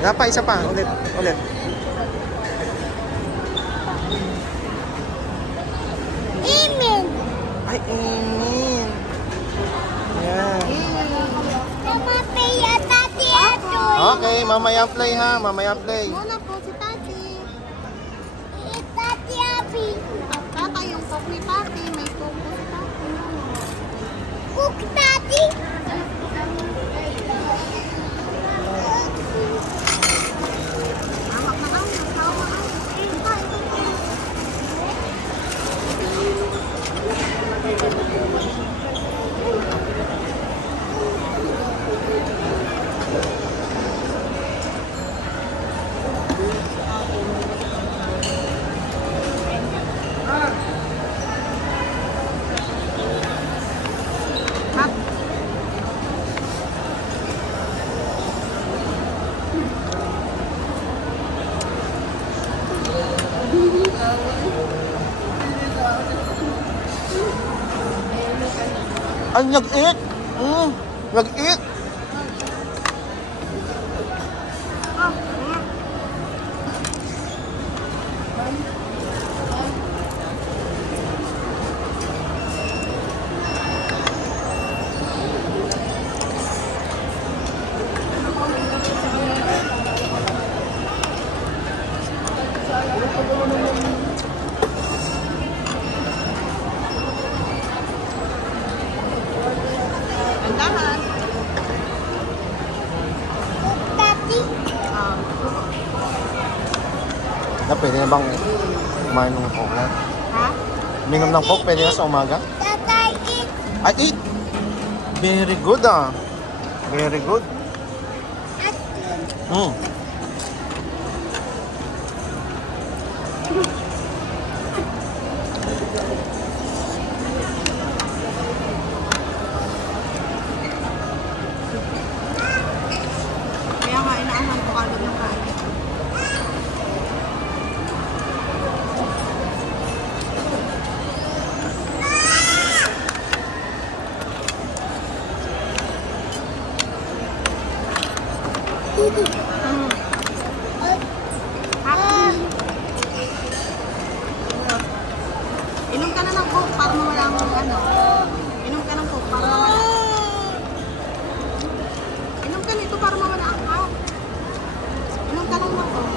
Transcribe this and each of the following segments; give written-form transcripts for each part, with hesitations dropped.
Nga pa, isa pa. Ulit. Ulit. Imin. Ay, Imin. Yan. Mama, paya tati ito. Okay, mamaya play ha. Mamaya play. Muna po si tati. Tati Abi. Tata, yung cook ni tati. May cook po si tati. Cook tati. Hawak na ang. Hawak ang. Ay, nag-eat. Nag-eat. Andahan. Tati. Na, pwede na bang kumain ng coke na? Ha? Minum ng coke, pwede na sa umaga? Tatay, eat. Ay, eat. Very good ah. Very good. Hmm. Kaya nga, inaahan ko kagad ng kain. Inom ka na ng coke para mawala ang ano. Inom ka ng coke para mawala. Inom ka nito para mawala ang coke. Inom ka lang ng coke.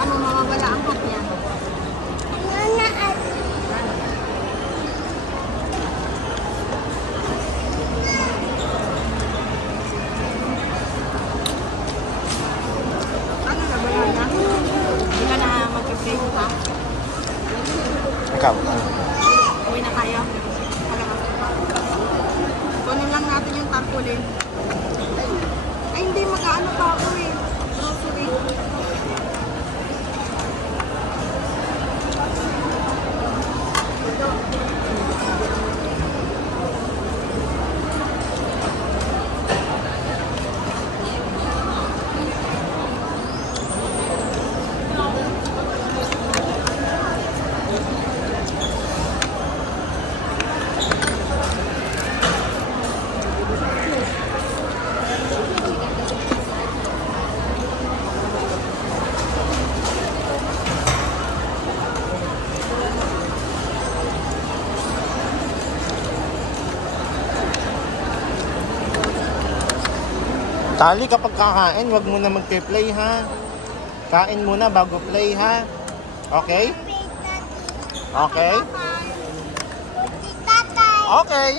Ano, mawawala ang coke niya. Ano na ba yan? Hindi ka na mag-play ha? Ikaw. Uwi na tayo. Kunin lang natin yung tarpaulin. Ay, hindi. Mag-ano pa ako eh. Grocery. Tali, kapag kakain, wag mo na mag-play ha. Kain muna bago play ha. Okay? Okay? Tatay. Okay.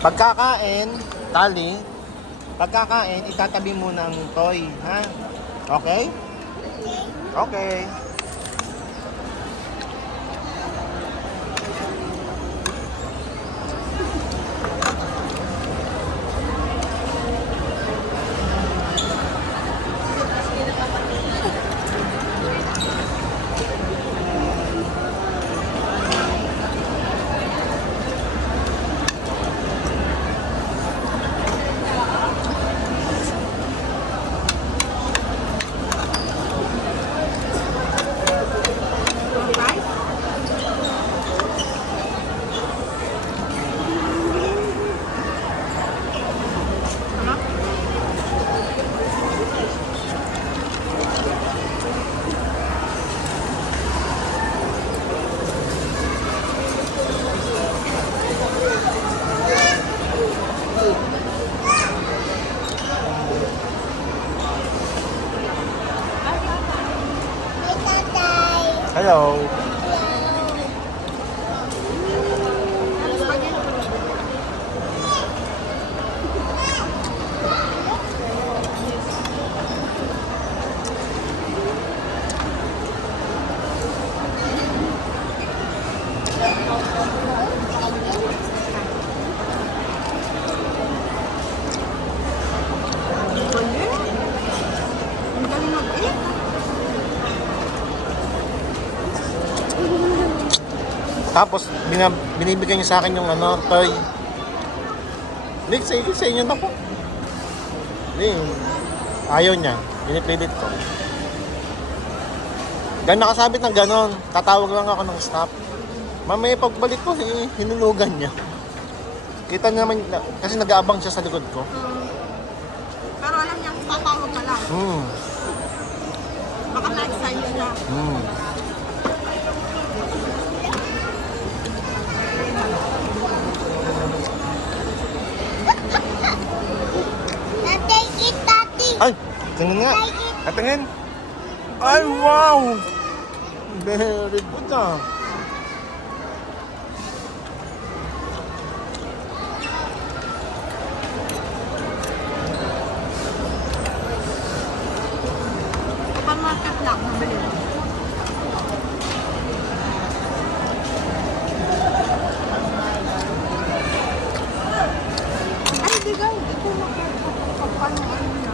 Pagkakain, Tali, pagkakain, itatabi muna ang toy, ha? Okay? Okay. Tapos, binibigyan niya sa akin yung ano, toy. Hindi, sa inyo na po. Hindi, ayaw niya. Pinipilit ko. Dahil nakasabit ng ganon, tatawag lang ako ng staff. Mamaya pagbalik ko, hinulugan niya. Kita niya naman, kasi nag-aabang siya sa likod ko. Pero alam niya kung tatawag ka lang. Baka na-excite siya. Ay, tingin nga. Tingin. Ay, wow! Very good ah. Supermarket lang, nabili. Ay, bigay. Ito na paano ano na.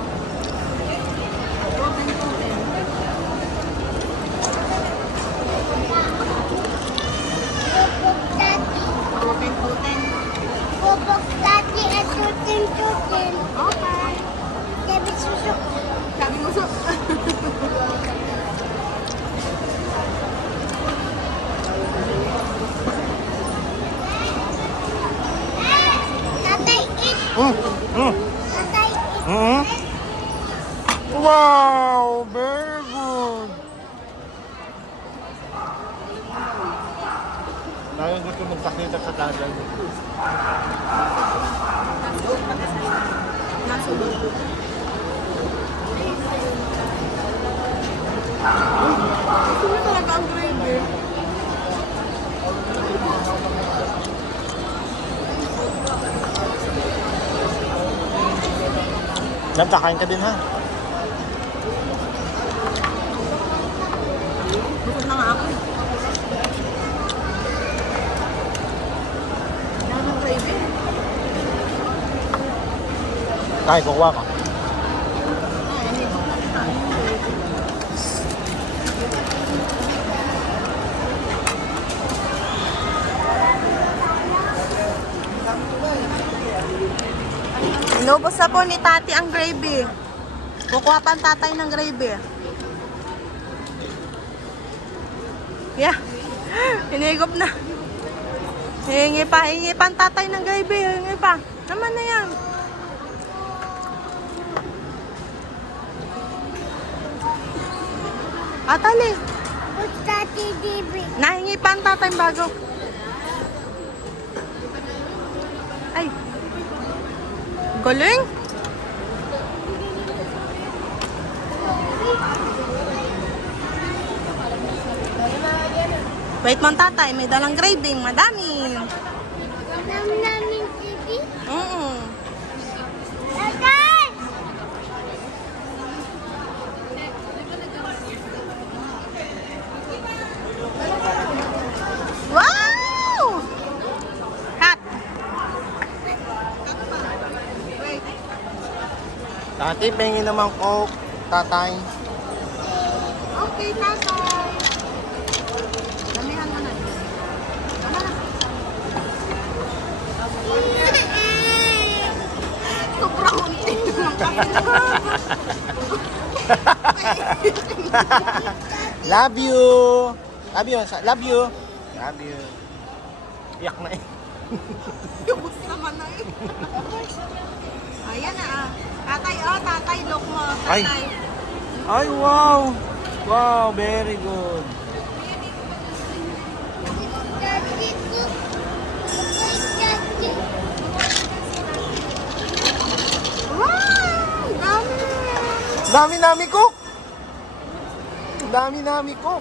Protein. Okay. Sabi mo so. Wow, very good. Tayo gusto magpakita sa dagat. Nasubo. Gusto mo talaga ang gravy. Lam, kakain ka din ha. Busog na nga ako. Dami ng gravy. Kaya, kukuha ka. Hindi ko na kain yung gravy. Inubos na po ni Tati ang gravy. Kukuha pa ang tatay ng gravy. Yeah. Hinigop na. Hingi pa ang tatay ng gravy. Hingi pa. Naman na yan. Atali. Nahingi pa ang tatay bago. Ay. Galing. Wait mo ang tatay, may dalang gravy, madami. Wow! Cut. Tati, pengi naman Coke. Tatay. Okay, tatay. Damihan mo na. Tama na. Sobrang unti ng kain. Love you. Love you. Love you. Love you. Iyak na eh. Yubos naman na eh. Ayan na ah. Tatay, oh, tatay, look mo. Ay. Tatay. Ay, wow. Wow, very good. Wow! Dami! Dami-dami ko. Dami-dami ko.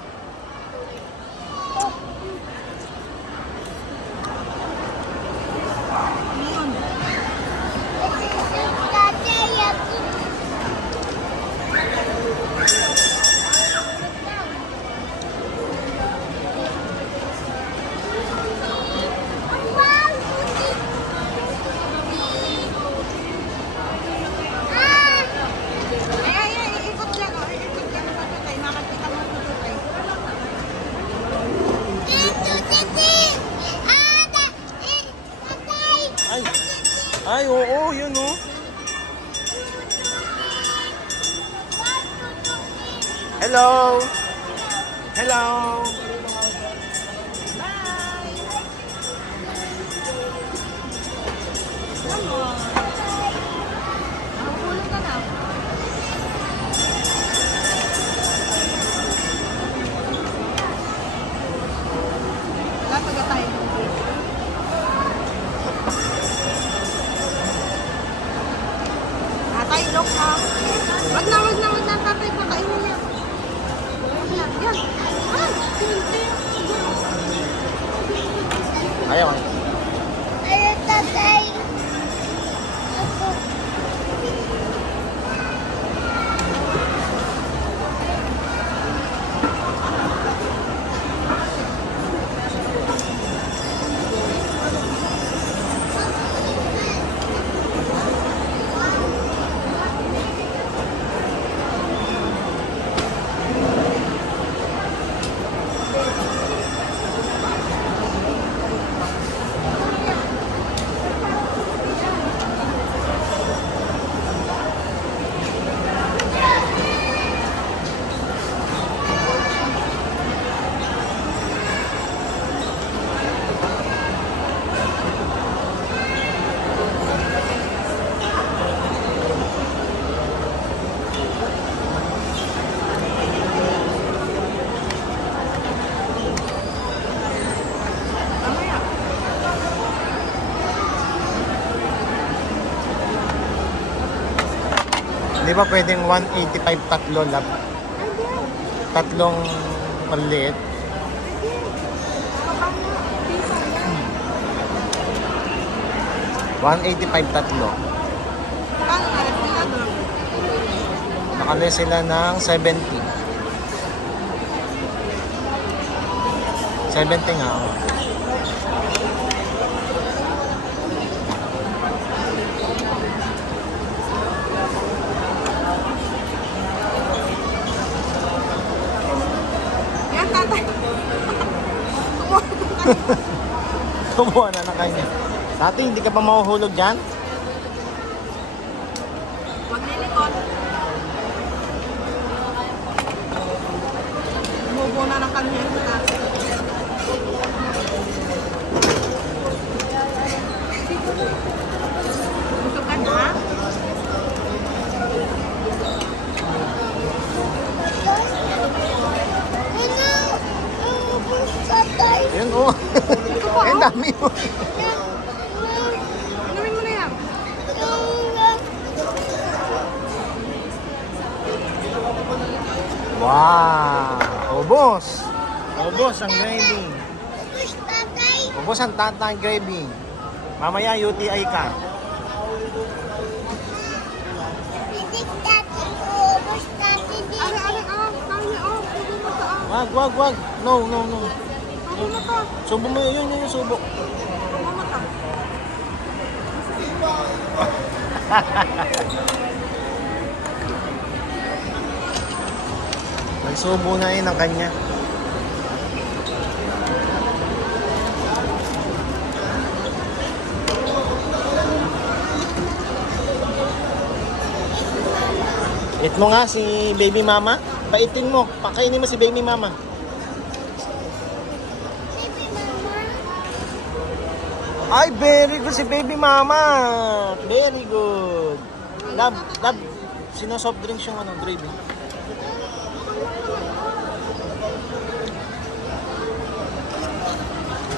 Yun. Ay, ikot lang. Oh. Ikot lang. Tatay. Makakita mo ito, tatay. Ay, oo, yun oh. Hello. Hello. Mahulog ka na. Wala pa tayo. Tatay, look ha. Wag na, tatay, pakainin niya. Yan, yan. Ah, hindi. Ayaw. Ayaw, tatay. Ako. Di ba pwedeng 185 tatlo lab? Tatlong maliit? 185 tatlo. Paano nga, nagpilado? Nakali sila ng 70. 70 nga. Oh. Yan, tatay. Kumuha na ng kanya. Dati, hindi ka pa mahuhulog dyan? Wag lilikot. Bumubo na ng kanya yung taas. Gusto ka na? Tatay. Yun, oh. Ito pa, Ang oh. dami oh. Inumin mo na yan. Wow! Ubos! Ubos ang gravy. Tatay. Ubos ang tatang gravy. Mamaya UTI ka. Hindi tatay. Ubus tatay dito. Ale, kaya, subo mo sa, Wag. No. subo mo to. Subo mo yun yung subo. Subo mo to. May subo na yun ang kanya. Eat mo nga si baby mama. Paitin mo. Pakainin mo si baby mama. Baby mama. Ay, very good si baby mama. Very good. Love. Sino-soft drinks yung gravy.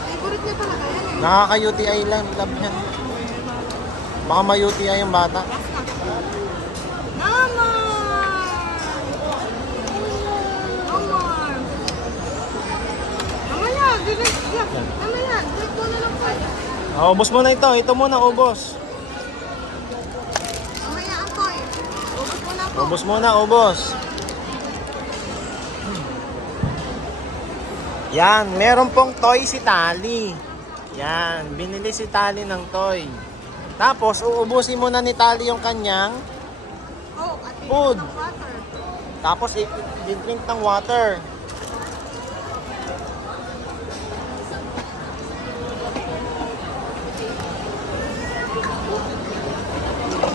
Favorite niya talaga yan eh. Nakaka-UTI lang. Love niya. Baka ma-UTI yung bata. Naman! Naman! Mamaya, direct yan. Mamaya, direct mo na lang po. Ubos mo na ito. Ito muna, ubos. Mamaya ang toy. Ubus mo na po. Ubos muna, ubos. Yan, meron pong toy si Tali. Yan, binili si Tali ng toy. Tapos, uubusin muna ni Tali yung kanyang Oh, at food. ng water. Tapos, i-drink ng water.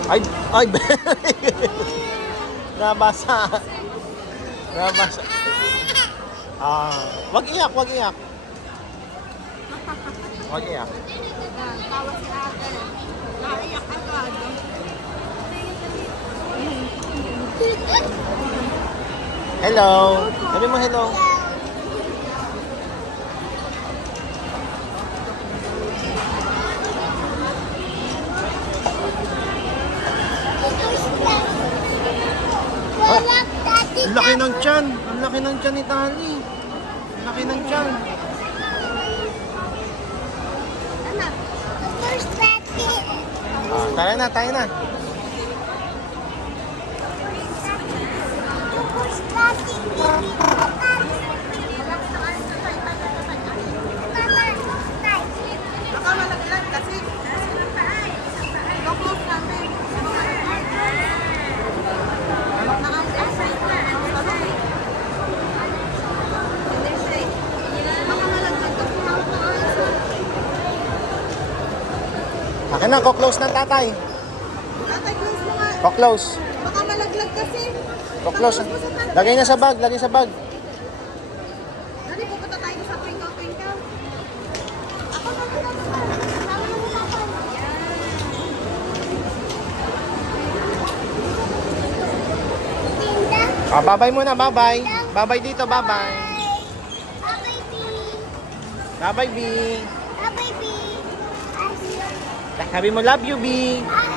Ay, nabasa. Nabasa. Wag iyak, wag iyak. Wag iyak. Tawa si ate. Naiyak agad. Hello. Sabi mo hello. Walang daddy. Ang laki ng tiyan. Ang laki ng tiyan ni Tali. Ang laki ng tiyan. First daddy. Tara na, tayo na. First daddy. Baka malaglag kasi. Close natin. Akin na, ko-close ng tatay. Tatay, close mo nga. Ko-close. Baka malaglag kasi. Ko-close. Lagay na sa bag, lagay sa bag. Dali, pupunta tayo sa twinkle-twinkle. Ako na ito. Sama mo sa akin. Tinda. Babay muna, babay. Babay dito, babay. Bye-bye, B. Babay, B. Bye-bye, B. Sabi mo, love you, B. I